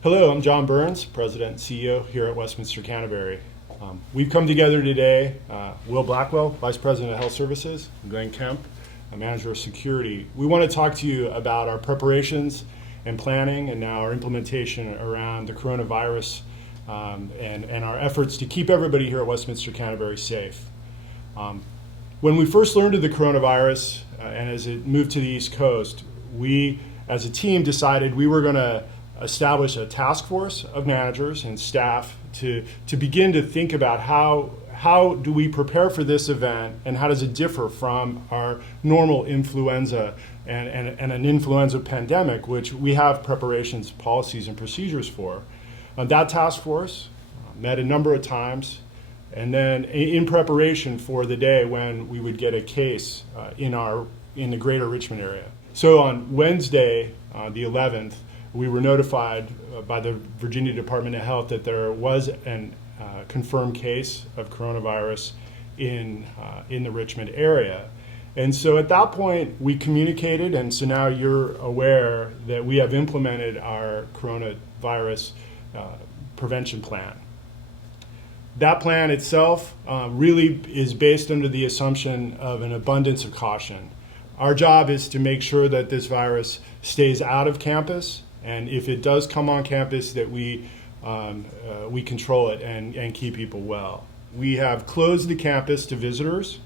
Hello, I'm John Burns, President and CEO here at Westminster Canterbury. We've come together today, Will Blackwell, Vice President of Health Services, Glenn Kemp, Manager of Security. We want to talk to you about our preparations and planning and now our implementation around the coronavirus and our efforts to keep everybody here at Westminster Canterbury safe. When we first learned of the coronavirus and as it moved to the East Coast, we as a team decided we were going to establish a task force of managers and staff to begin to think about how do we prepare for this event and how does it differ from our normal influenza and an influenza pandemic, which we have preparations, policies, and procedures for. That task force met a number of times, and then in preparation for the day when we would get a case in the greater Richmond area. So on Wednesday, the 11th, we were notified by the Virginia Department of Health that there was a confirmed case of coronavirus in the Richmond area. And so at that point, we communicated, and so now you're aware that we have implemented our coronavirus prevention plan. That plan itself really is based under the assumption of an abundance of caution. Our job is to make sure that this virus stays out of campus, and if it does come on campus, that we control it and keep people well. We have closed the campus to visitors,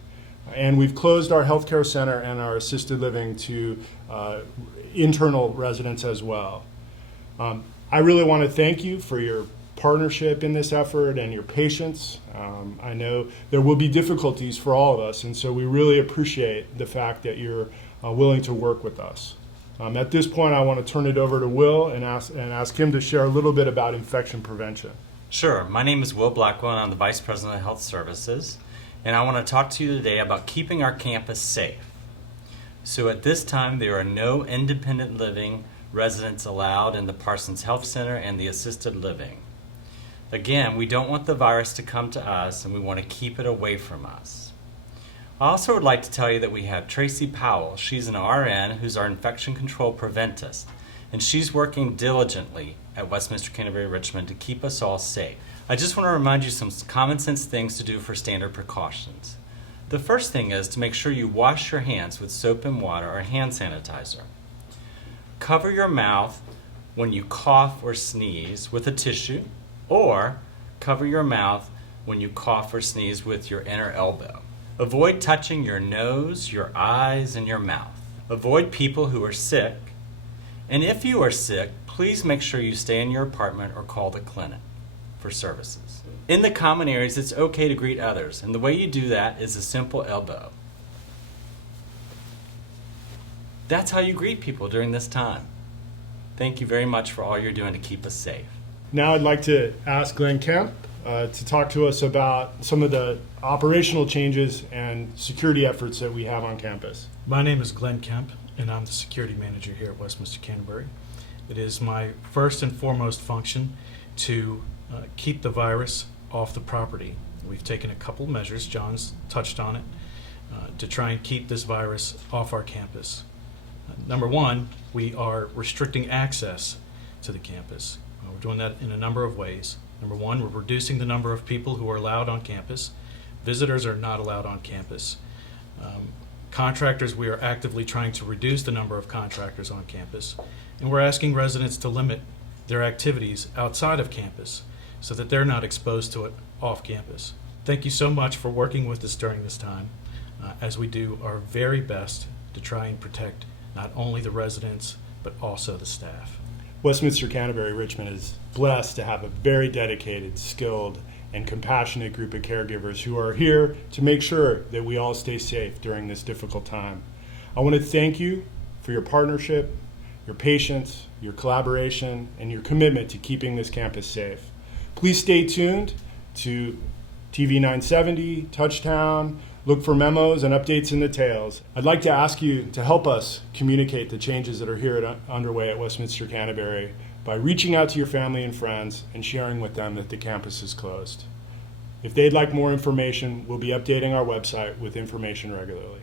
and we've closed our healthcare center and our assisted living to internal residents as well. I really want to thank you for your partnership in this effort and your patience. I know there will be difficulties for all of us, and so we really appreciate the fact that you're willing to work with us. At this point, I want to turn it over to Will and ask him to share a little bit about infection prevention. Sure. My name is Will Blackwell, and I'm the Vice President of Health Services, and I want to talk to you today about keeping our campus safe. So at this time, there are no independent living residents allowed in the Parsons Health Center and the assisted living. Again, we don't want the virus to come to us, and we want to keep it away from us. I also would like to tell you that we have Tracy Powell. She's an RN who's our infection control preventist, and she's working diligently at Westminster Canterbury Richmond to keep us all safe. I just want to remind you some common sense things to do for standard precautions. The first thing is to make sure you wash your hands with soap and water or hand sanitizer. Cover your mouth when you cough or sneeze with a tissue, or cover your mouth when you cough or sneeze with your inner elbow. Avoid touching your nose, your eyes, and your mouth. Avoid people who are sick. And if you are sick, please make sure you stay in your apartment or call the clinic for services. In the common areas, it's okay to greet others, and the way you do that is a simple elbow. That's how you greet people during this time. Thank you very much for all you're doing to keep us safe. Now I'd like to ask Glenn Kemp to talk to us about some of the operational changes and security efforts that we have on campus. My name is Glenn Kemp, and I'm the security manager here at Westminster Canterbury. It is my first and foremost function to keep the virus off the property. We've taken a couple measures, John's touched on it, to try and keep this virus off our campus. Number one, we are restricting access to the campus. We're doing that in a number of ways. Number one, we're reducing the number of people who are allowed on campus. Visitors are not allowed on campus. Contractors, we are actively trying to reduce the number of contractors on campus. And we're asking residents to limit their activities outside of campus so that they're not exposed to it off campus. Thank you so much for working with us during this time as we do our very best to try and protect not only the residents, but also the staff. Westminster Canterbury Richmond is blessed to have a very dedicated, skilled, and compassionate group of caregivers who are here to make sure that we all stay safe during this difficult time. I want to thank you for your partnership, your patience, your collaboration, and your commitment to keeping this campus safe. Please stay tuned to TV 970, Touchdown. Look for memos and updates in the Tales. I'd like to ask you to help us communicate the changes that are here underway at Westminster Canterbury by reaching out to your family and friends and sharing with them that the campus is closed. If they'd like more information, we'll be updating our website with information regularly.